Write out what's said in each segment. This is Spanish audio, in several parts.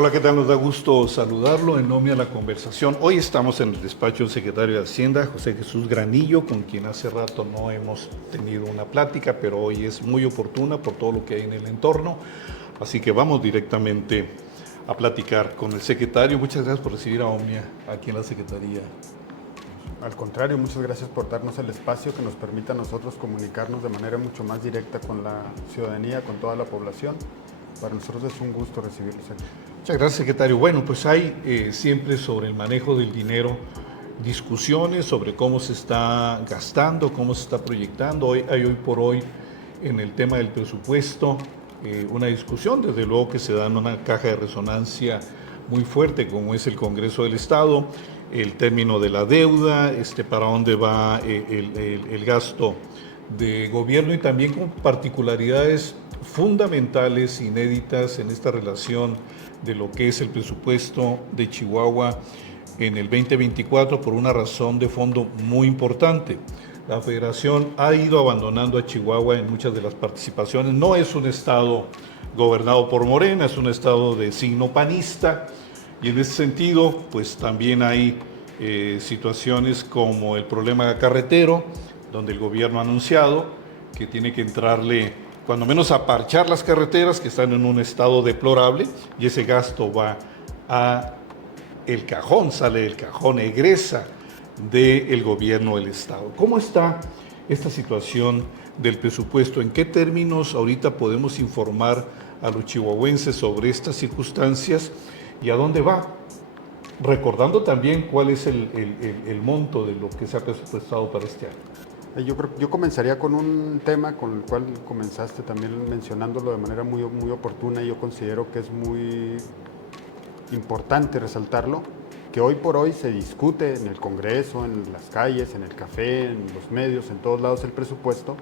Hola, ¿qué tal? Nos da gusto saludarlo en nombre de la conversación. Hoy estamos en el despacho del secretario de Hacienda, José Jesús Granillo, con quien hace rato no hemos tenido una plática, pero hoy es muy oportuna por todo lo que hay en el entorno. Así que vamos directamente a platicar con el secretario. Muchas gracias por recibir a Omnia aquí en la Secretaría. Al contrario, muchas gracias por darnos el espacio que nos permita a nosotros comunicarnos de manera mucho más directa con la ciudadanía, con toda la población. Para nosotros es un gusto recibirlos aquí. Muchas gracias, secretario. Bueno, pues hay siempre sobre el manejo del dinero discusiones sobre cómo se está gastando, cómo se está proyectando. Hay hoy por hoy en el tema del presupuesto una discusión, desde luego que se da en una caja de resonancia muy fuerte como es el Congreso del Estado, el término de la deuda, para dónde va el gasto de gobierno y también con particularidades fundamentales, inéditas en esta relación de lo que es el presupuesto de Chihuahua en el 2024 por una razón de fondo muy importante. La Federación ha ido abandonando a Chihuahua en muchas de las participaciones. No es un estado gobernado por Morena, es un estado de signo panista y en ese sentido pues también hay situaciones como el problema carretero, donde el gobierno ha anunciado que tiene que entrarle cuando menos a parchar las carreteras que están en un estado deplorable y ese gasto va a el cajón, sale del cajón, egresa del gobierno del Estado. ¿Cómo está esta situación del presupuesto? ¿En qué términos ahorita podemos informar a los chihuahuenses sobre estas circunstancias y a dónde va? Recordando también cuál es el monto de lo que se ha presupuestado para este año. Yo comenzaría con un tema con el cual comenzaste también mencionándolo de manera muy oportuna y yo considero que es muy importante resaltarlo, que hoy por hoy se discute en el Congreso, en las calles, en el café, en los medios, en todos lados el presupuesto,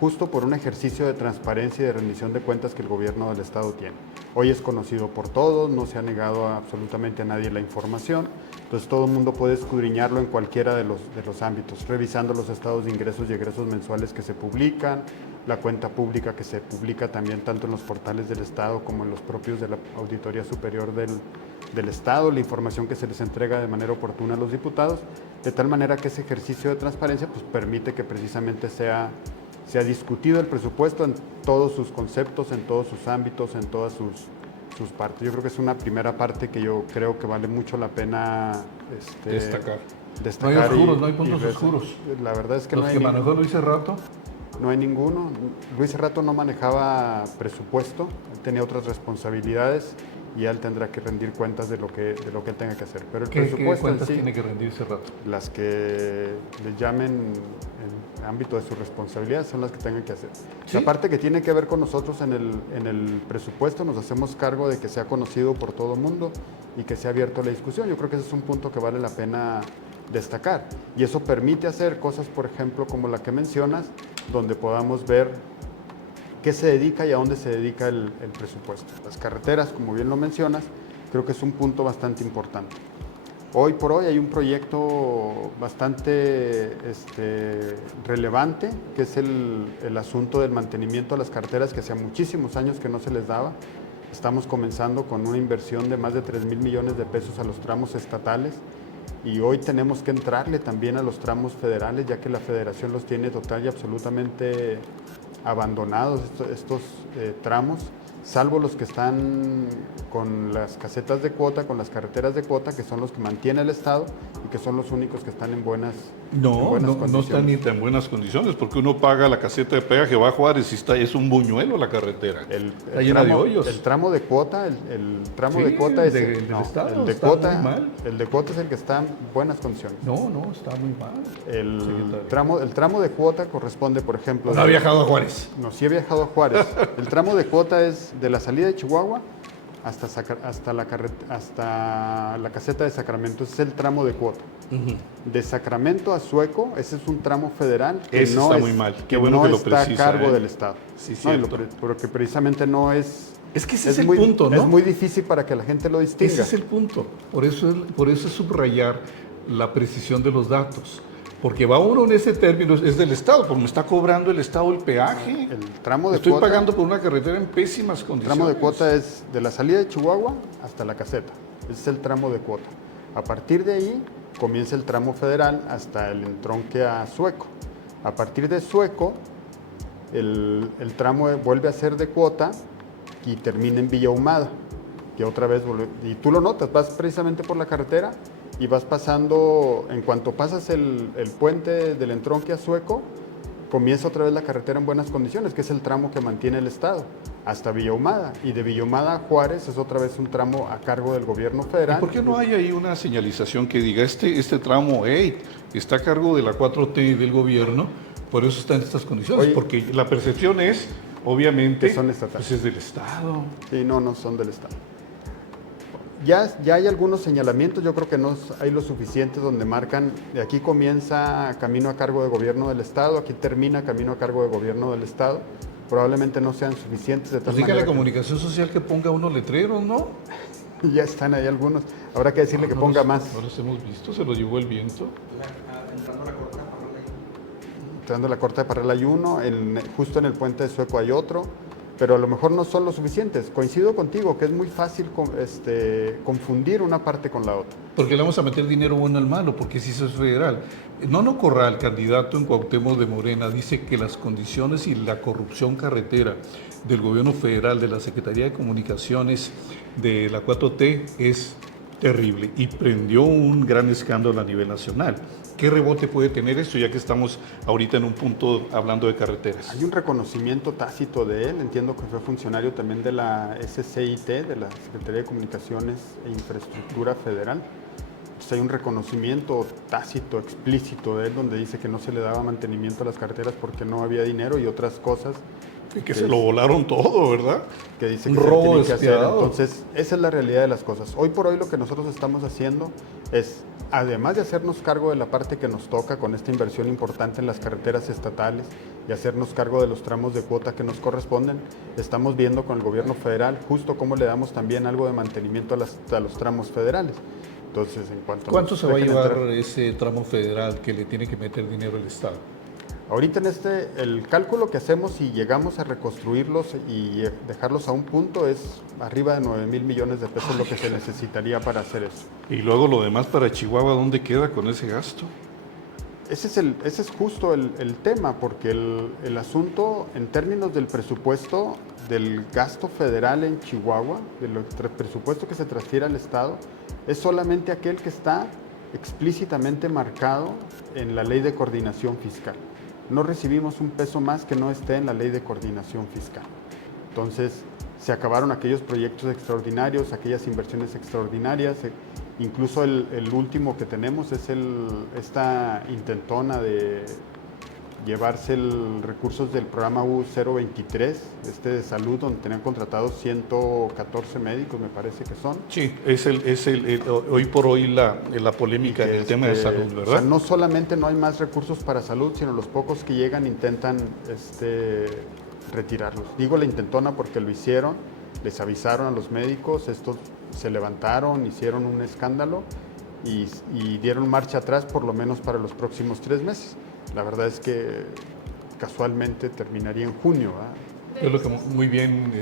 justo por un ejercicio de transparencia y de rendición de cuentas que el gobierno del Estado tiene. Hoy es conocido por todos, no se ha negado absolutamente a nadie la información, entonces todo el mundo puede escudriñarlo en cualquiera de los ámbitos, revisando los estados de ingresos y egresos mensuales que se publican, la cuenta pública que se publica también tanto en los portales del Estado como en los propios de la Auditoría Superior del Estado, la información que se les entrega de manera oportuna a los diputados, de tal manera que ese ejercicio de transparencia pues, permite que precisamente sea discutido el presupuesto en todos sus conceptos, en todos sus ámbitos, en todas sus partes. Yo creo que es una primera parte que yo creo que vale mucho la pena destacar. No hay oscuros, no hay puntos oscuros. La verdad es que Los no hay que manejó Luis Cerrato. No hay ninguno. Luis Cerrato no manejaba presupuesto, él tenía otras responsabilidades y él tendrá que rendir cuentas de lo que él tenga que hacer. Pero el presupuesto ¿Qué cuentas en sí, tiene que rendir Cerrato? las que le llamen en ámbito de su responsabilidad son las que tengan que hacer. ¿Sí? La parte que tiene que ver con nosotros en el presupuesto, nos hacemos cargo de que sea conocido por todo el mundo y que sea abierto a la discusión. Yo creo que ese es un punto que vale la pena destacar. Y eso permite hacer cosas, por ejemplo, como la que mencionas, donde podamos ver qué se dedica y a dónde se dedica el presupuesto. Las carreteras, como bien lo mencionas, creo que es un punto bastante importante. Hoy por hoy hay un proyecto bastante relevante, que es el asunto del mantenimiento de las carreteras, que hacía muchísimos años que no se les daba. Estamos comenzando con una inversión de más de 3,000 millones de pesos a los tramos estatales y hoy tenemos que entrarle también a los tramos federales, ya que la federación los tiene total y absolutamente abandonados estos tramos, salvo los que están con las casetas de cuota, con las carreteras de cuota, que son los que mantiene el Estado y que son los únicos que están en buenas condiciones. No están ni tan buenas condiciones, porque uno paga la caseta de peaje, va a Juárez y es un buñuelo la carretera. Está llena de hoyos. El tramo de cuota, el tramo Sí, de cuota es del Estado, el de está cuota, muy mal. el de cuota es el que está en buenas condiciones. No, está muy mal. El tramo de cuota corresponde, por ejemplo... No ha viajado a Juárez. No, sí he viajado a Juárez. El tramo de cuota es de la salida de Chihuahua hasta la caseta de Sacramento. Ese es el tramo de cuota. De Sacramento a Sueco, ese es un tramo federal que ese no está es, muy mal. que bueno no que lo está a precisa, cargo del Estado. Sí, no, porque precisamente no es... Es que ese es el punto, ¿no? Es muy difícil para que la gente lo distinga. Ese es el punto. Por eso es subrayar la precisión de los datos. Porque va uno en ese término, es del Estado, porque me está cobrando el Estado el peaje. El tramo de Estoy cuota, pagando por una carretera en pésimas el condiciones. tramo de cuota es de la salida de Chihuahua hasta la caseta. Ese es el tramo de cuota. A partir de ahí comienza el tramo federal hasta el entronque a Sueco. A partir de Sueco, el tramo vuelve a ser de cuota y termina en Villa Ahumada, que otra vez y tú lo notas, vas precisamente por la carretera y vas pasando, en cuanto pasas el puente del entronque a Sueco, comienza otra vez la carretera en buenas condiciones, que es el tramo que mantiene el Estado, hasta Villa Ahumada. Y de Villa Ahumada a Juárez es otra vez un tramo a cargo del gobierno federal. ¿Y por qué no hay ahí una señalización que diga este tramo, hey, está a cargo de la 4T del gobierno, por eso está en estas condiciones? Oye, porque la percepción es, obviamente, que son estatales. pues es del Estado. Sí, no son del Estado. Ya hay algunos señalamientos, yo creo que no hay lo suficientes donde marcan, de aquí comienza camino a cargo de gobierno del Estado, aquí termina camino a cargo de gobierno del Estado. Probablemente no sean suficientes de tal Pues diga manera la comunicación social que ponga unos letreros, ¿no? ya están ahí algunos. Habrá que decirle que ponga más. No los hemos visto, se los llevó el viento. Entrando a la Corta de Parral hay uno, justo en el puente de Sueco hay otro, pero a lo mejor no son lo suficientes. Coincido contigo que es muy fácil confundir una parte con la otra. Porque le vamos a meter dinero bueno al malo, porque si eso es federal. Nono Corral, candidato en Cuauhtémoc de Morena, dice que las condiciones y la corrupción carretera del gobierno federal, de la Secretaría de Comunicaciones, de la 4T, es terrible y prendió un gran escándalo a nivel nacional. ¿Qué rebote puede tener esto, ya que estamos ahorita en un punto hablando de carreteras? Hay un reconocimiento tácito de él, entiendo que fue funcionario también de la SCIT, de la Secretaría de Comunicaciones e Infraestructura Federal. Entonces hay un reconocimiento tácito, explícito de él, donde dice que no se le daba mantenimiento a las carreteras porque no había dinero y otras cosas. Y que se lo volaron todo, ¿verdad? Que dice Un que se robo tiene que hacer. despiadado. Entonces, esa es la realidad de las cosas. Hoy por hoy lo que nosotros estamos haciendo es, además de hacernos cargo de la parte que nos toca con esta inversión importante en las carreteras estatales y hacernos cargo de los tramos de cuota que nos corresponden, estamos viendo con el gobierno federal justo cómo le damos también algo de mantenimiento a los tramos federales. Entonces, en cuanto ¿Cuánto se va a dejen llevar entrar- ese tramo federal que le tiene que meter dinero el Estado? Ahorita el cálculo que hacemos si llegamos a reconstruirlos y dejarlos a un punto es arriba de 9,000 millones de pesos lo que se necesitaría para hacer eso. Y luego lo demás para Chihuahua, ¿dónde queda con ese gasto? Ese es justo el tema, porque el asunto en términos del presupuesto del gasto federal en Chihuahua, del presupuesto que se transfiere al Estado, es solamente aquel que está explícitamente marcado en la Ley de Coordinación Fiscal. No recibimos un peso más que no esté en la Ley de Coordinación Fiscal. Entonces, se acabaron aquellos proyectos extraordinarios, aquellas inversiones extraordinarias. Incluso el último que tenemos es esta intentona de llevarse recursos del programa U023, de salud, donde tenían contratados 114 médicos, me parece que son. Sí, es hoy por hoy la polémica en el tema de salud, O ¿verdad? sea, no solamente no hay más recursos para salud, sino los pocos que llegan intentan retirarlos. Digo la intentona porque lo hicieron, les avisaron a los médicos, estos se levantaron, hicieron un escándalo y dieron marcha atrás por lo menos para los próximos 3 meses. La verdad es que casualmente terminaría en junio, ¿verdad? Es lo que muy bien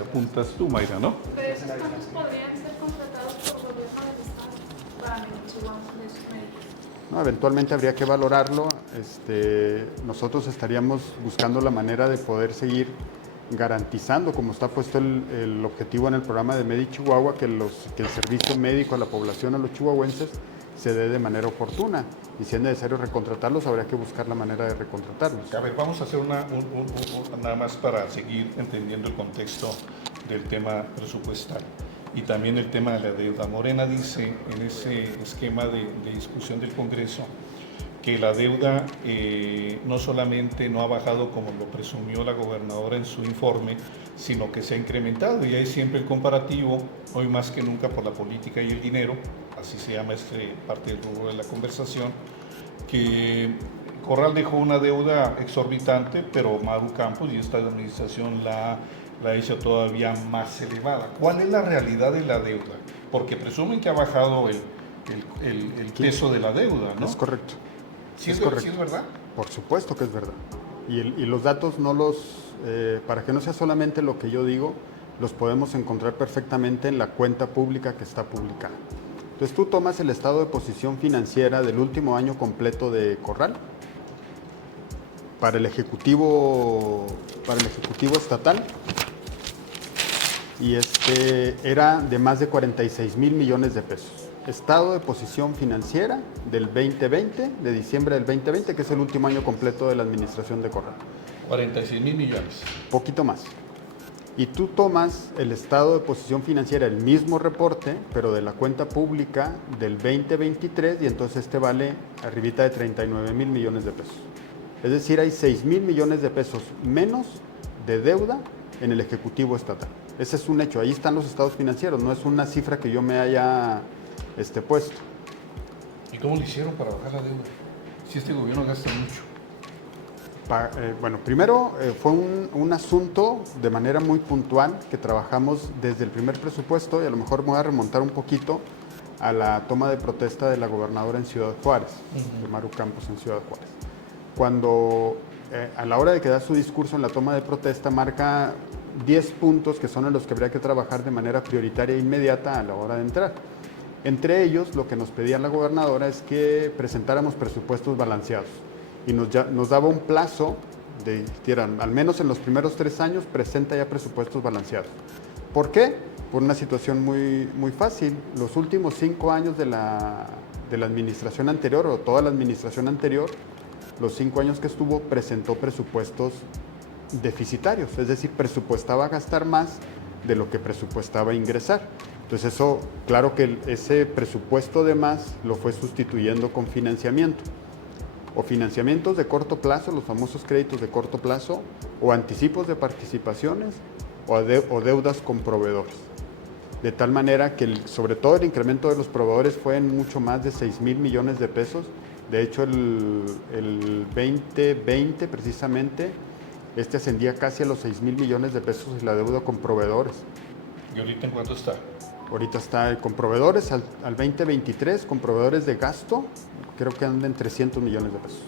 apuntas tú, Mayra, ¿no? Pero esos campos podrían ser contratados por el gobierno del Estado para Chihuahua de sus médicos. No, eventualmente habría que valorarlo. Nosotros estaríamos buscando la manera de poder seguir garantizando, como está puesto el objetivo en el programa de Medi Chihuahua, que el servicio médico a la población, a los chihuahuenses, se dé de manera oportuna. Y si es necesario recontratarlos, habría que buscar la manera de recontratarlos. A ver, vamos a hacer nada más para seguir entendiendo el contexto del tema presupuestal y también el tema de la deuda. Morena dice en ese esquema de discusión del Congreso que la deuda no solamente no ha bajado como lo presumió la gobernadora en su informe, sino que se ha incrementado, y hay siempre el comparativo, hoy más que nunca por la política y el dinero, así se llama parte del rubro de la conversación, que Corral dejó una deuda exorbitante, pero Maru Campos y esta administración la ha hecho todavía más elevada. ¿Cuál es la realidad de la deuda? Porque presumen que ha bajado el peso de la deuda, ¿no? Es correcto. ¿Sí Es es correcto. verdad? Por supuesto que es verdad. Y los datos no para que no sea solamente lo que yo digo, los podemos encontrar perfectamente en la cuenta pública que está publicada. Entonces tú tomas el estado de posición financiera del último año completo de Corral para el ejecutivo estatal, y era de más de 46,000 millones de pesos. Estado de posición financiera del 2020, de diciembre del 2020, que es el último año completo de la administración de Corral. 46,000 millones. Poquito más. Y tú tomas el estado de posición financiera, el mismo reporte, pero de la cuenta pública del 2023, y entonces vale arribita de 39,000 millones de pesos. Es decir, hay 6,000 millones de pesos menos de deuda en el Ejecutivo Estatal. Ese es un hecho, ahí están los estados financieros, no es una cifra que yo me haya puesto. ¿Y cómo lo hicieron para bajar la deuda? Si este gobierno gasta mucho. Bueno, primero fue un asunto de manera muy puntual que trabajamos desde el primer presupuesto, y a lo mejor me voy a remontar un poquito a la toma de protesta de la gobernadora en Ciudad Juárez, de Maru Campos en Ciudad Juárez. Cuando a la hora de que da su discurso en la toma de protesta marca 10 puntos que son en los que habría que trabajar de manera prioritaria e inmediata a la hora de entrar. Entre ellos, lo que nos pedía la gobernadora es que presentáramos presupuestos balanceados, y nos daba un plazo de, al menos en los primeros 3 años, presenta ya presupuestos balanceados. ¿Por qué? Por una situación muy, muy fácil. Los últimos 5 años de la administración anterior, o toda la administración anterior, los 5 años que estuvo, presentó presupuestos deficitarios, es decir, presupuestaba gastar más de lo que presupuestaba ingresar. Entonces eso, claro que ese presupuesto de más lo fue sustituyendo con financiamiento, o financiamientos de corto plazo, los famosos créditos de corto plazo, o anticipos de participaciones, o deudas con proveedores. De tal manera que sobre todo el incremento de los proveedores fue en mucho más de 6,000 millones de pesos. De hecho, el 2020 precisamente, ascendía casi a los 6,000 millones de pesos en la deuda con proveedores. ¿Y ahorita en cuánto está? Ahorita está con proveedores al 2023, con proveedores de gasto, creo que anda en 300 millones de pesos.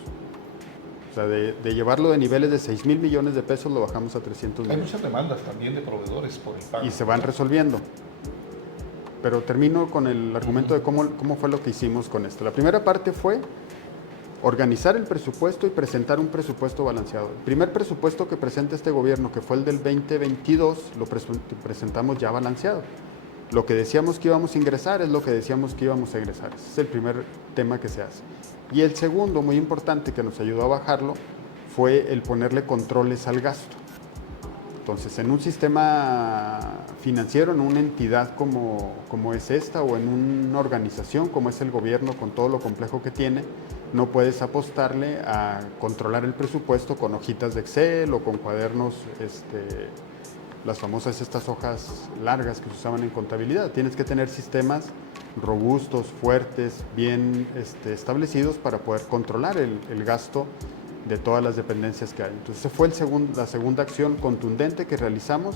O sea, de llevarlo de niveles de 6,000 millones de pesos, lo bajamos a 300 Hay millones. muchas demandas también de proveedores por el pago. Y se van resolviendo. Pero termino con el argumento de cómo fue lo que hicimos con esto. La primera parte fue organizar el presupuesto y presentar un presupuesto balanceado. El primer presupuesto que presenta este gobierno, que fue el del 2022, lo presentamos ya balanceado. Lo que decíamos que íbamos a ingresar es lo que decíamos que íbamos a egresar. Ese es el primer tema que se hace. Y el segundo, muy importante, que nos ayudó a bajarlo, fue el ponerle controles al gasto. Entonces, en un sistema financiero, en una entidad como es esta, o en una organización como es el gobierno, con todo lo complejo que tiene, no puedes apostarle a controlar el presupuesto con hojitas de Excel o con cuadernos, las famosas estas hojas largas que se usaban en contabilidad. Tienes que tener sistemas robustos, fuertes, bien establecidos para poder controlar el gasto de todas las dependencias que hay. Entonces, esa fue la segunda acción contundente que realizamos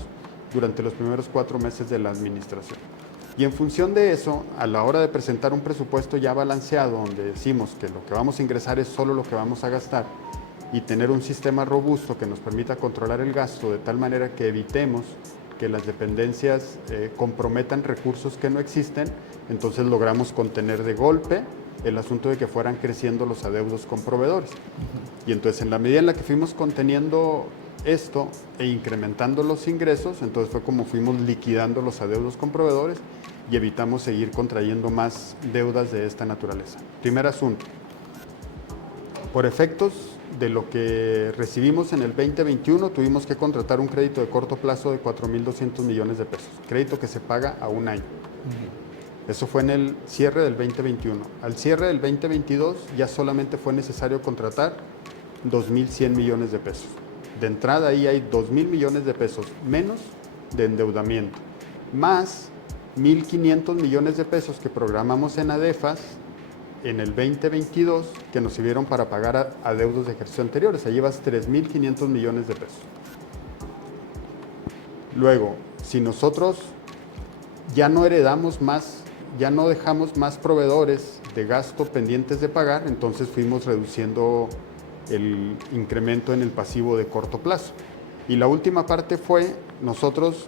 durante los primeros 4 meses de la administración. Y en función de eso, a la hora de presentar un presupuesto ya balanceado, donde decimos que lo que vamos a ingresar es solo lo que vamos a gastar, y tener un sistema robusto que nos permita controlar el gasto de tal manera que evitemos que las dependencias comprometan recursos que no existen, entonces logramos contener de golpe el asunto de que fueran creciendo los adeudos con proveedores. Y entonces, en la medida en la que fuimos conteniendo esto e incrementando los ingresos, entonces fue como fuimos liquidando los adeudos con proveedores y evitamos seguir contrayendo más deudas de esta naturaleza. Primer asunto. Por efectos de lo que recibimos en el 2021, tuvimos que contratar un crédito de corto plazo de 4,200 millones de pesos. Crédito que se paga a un año. Eso fue en el cierre del 2021. Al cierre del 2022 ya solamente fue necesario contratar 2,100 millones de pesos. De entrada ahí hay 2,000 millones de pesos menos de endeudamiento, más 1,500 millones de pesos que programamos en ADEFAS en el 2022 que nos sirvieron para pagar adeudos de ejercicio anteriores. Ahí llevas 3,500 millones de pesos. Luego, si nosotros ya no heredamos más ya no dejamos más proveedores de gasto pendientes de pagar, entonces fuimos reduciendo el incremento en el pasivo de corto plazo. Y la última parte fue, nosotros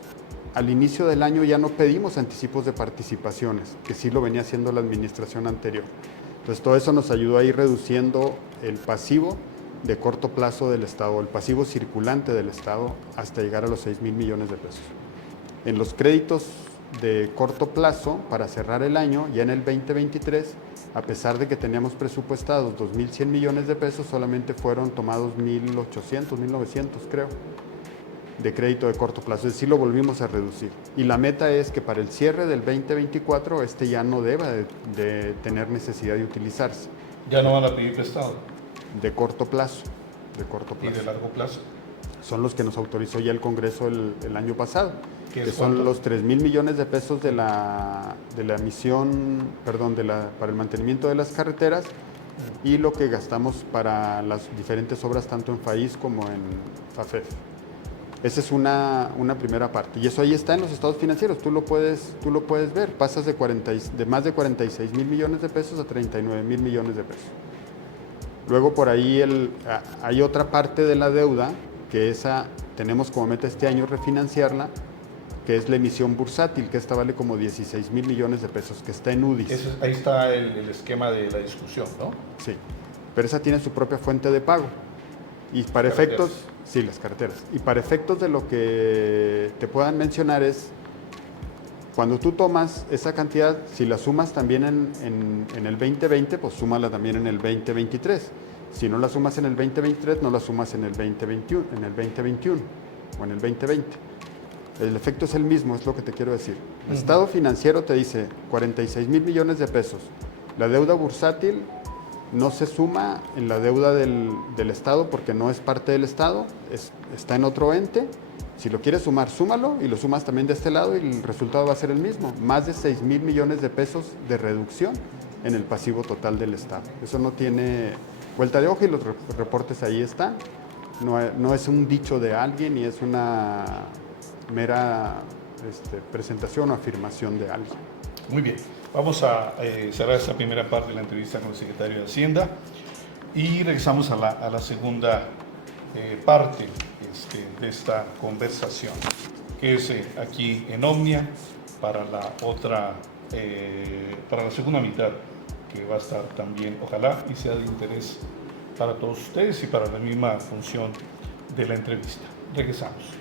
al inicio del año ya no pedimos anticipos de participaciones, que sí lo venía haciendo la administración anterior. Entonces todo eso nos ayudó a ir reduciendo el pasivo de corto plazo del Estado, el pasivo circulante del Estado, hasta llegar a los 6,000 millones de pesos. En los créditos de corto plazo, para cerrar el año, ya en el 2023, a pesar de que teníamos presupuestados 2.100 millones de pesos, solamente fueron tomados 1.800, 1.900 creo, de crédito de corto plazo, es decir, lo volvimos a reducir. Y la meta es que para el cierre del 2024 ya no deba de tener necesidad de utilizarse. Ya no van a pedir prestado. De corto plazo. ¿Y de largo plazo? Son los que nos autorizó ya el Congreso el año pasado, que son los 3,000 millones de pesos de la emisión, perdón, para el mantenimiento de las carreteras y lo que gastamos para las diferentes obras tanto en FAIS como en FAFEF. Esa es una primera parte. Y eso ahí está en los estados financieros. Tú lo puedes ver. Pasas de más de 46,000 millones de pesos a 39,000 millones de pesos. Luego por ahí hay otra parte de la deuda, que esa tenemos como meta este año refinanciarla, que es la emisión bursátil, que esta vale como 16,000 millones de pesos, que está en UDIs. Ahí está el esquema de la discusión, ¿no? Sí, pero esa tiene su propia fuente de pago. Y para efectos, sí, las carteras. Y para efectos de lo que te puedan mencionar es, cuando tú tomas esa cantidad, si la sumas también en el 2020, pues súmala también en el 2023. Si no la sumas en el 2023, no la sumas en el 2021 o en el 2020. El efecto es el mismo, es lo que te quiero decir. El estado financiero te dice 46,000 millones de pesos. La deuda bursátil no se suma en la deuda del Estado porque no es parte del Estado, está en otro ente. Si lo quieres sumar, súmalo y lo sumas también de este lado y el resultado va a ser el mismo. Más de 6,000 millones de pesos de reducción en el pasivo total del Estado. Eso no tiene vuelta de hoja y los reportes ahí están. No es un dicho de alguien ni es una mera presentación o afirmación de alguien. Muy bien. Vamos a cerrar esta primera parte de la entrevista con el secretario de Hacienda y regresamos a la segunda parte de esta conversación, que es aquí en Omnia para la segunda mitad, que va a estar también, ojalá, y sea de interés para todos ustedes y para la misma función de la entrevista. Regresamos.